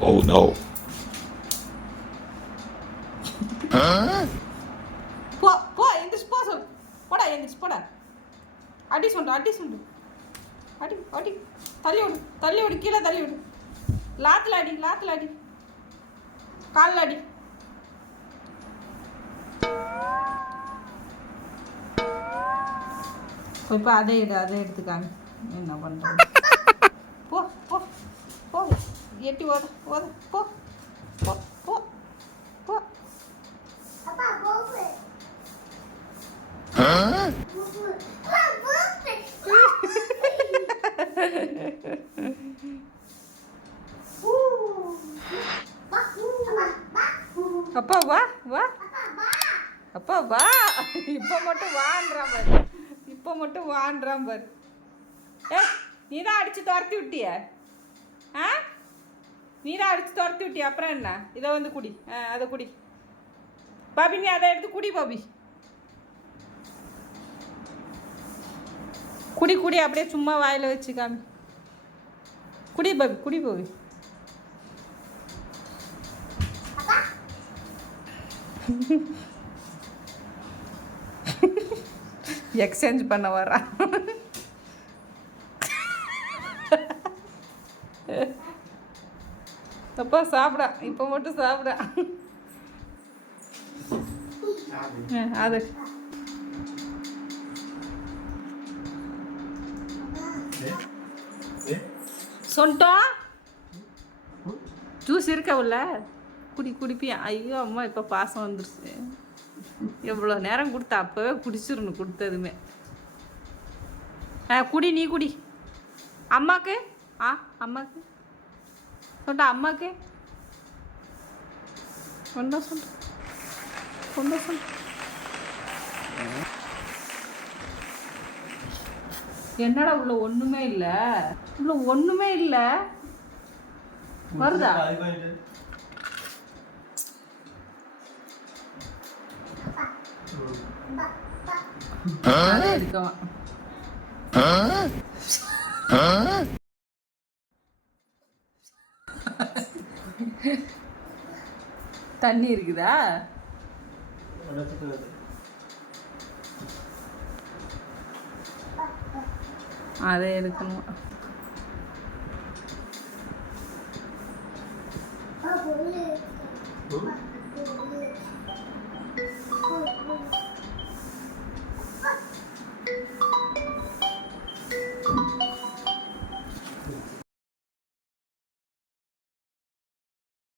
no. போ போ எந்திரிச்சு போ சொல். போடா எந்திரிச்சு போடா. அடி சொல்லு அடி சொல்லு அடி அடி. தள்ளி விடு தள்ளி விடு கீழே தள்ளி விடு. லாத்தில் அடி லாத்தில் அடி. காலில் அடி. இப்போ அதே எடு அதே எடுத்துக்காங்க என்ன பண்ணுறாங்க போ போ போ எட்டி ஓத ஓத போ. போ போ போ. அப்பா வா வா. அப்பா வா. இப்போ மட்டும் வான்றான் பாரு. இப்போ மட்டும் வான்றான் பாரு. ஏ நீ தான் அடிச்சு துரத்தி விட்டிய. ஆ? நீரா அடிச்சு துரத்தி விட்டி அப்புறம் என்ன? இதை வந்து குடி. ஆ அதை குடி. பாபி நீ அதை எடுத்து குடி பாபி. குடி குடி அப்படியே சும்மா வாயில் வச்சு காமி. குடி பாபி குடி பாபி. எக்ஸ்சேஞ்ச் பண்ண வரா அப்பா சாப்பிடா இப்போ மட்டும் சாப்பிடா. அது. சொல்லிட்டோம். ஜூஸ் இருக்க உள்ள? குடி குடிப்பியா? ஐயோ அம்மா இப்போ பாசம் வந்துருச்சு. எவ்வளோ நேரம் கொடுத்தா அப்போவே குடிச்சிடணும் கொடுத்ததுமே. ஆ குடி நீ குடி. அம்மாக்கு? ஆ அம்மாக்கு? சொல்லிட்டா அம்மாக்கு கொண்டா சொல்லு கொண்டா சொல்லு என்னடா உள்ள ஒண்ணுமே இல்ல உள்ள ஒண்ணுமே இல்ல வருதா அதை தண்ணி இருக்குதா? அதை எடுக்கணும். போப்பு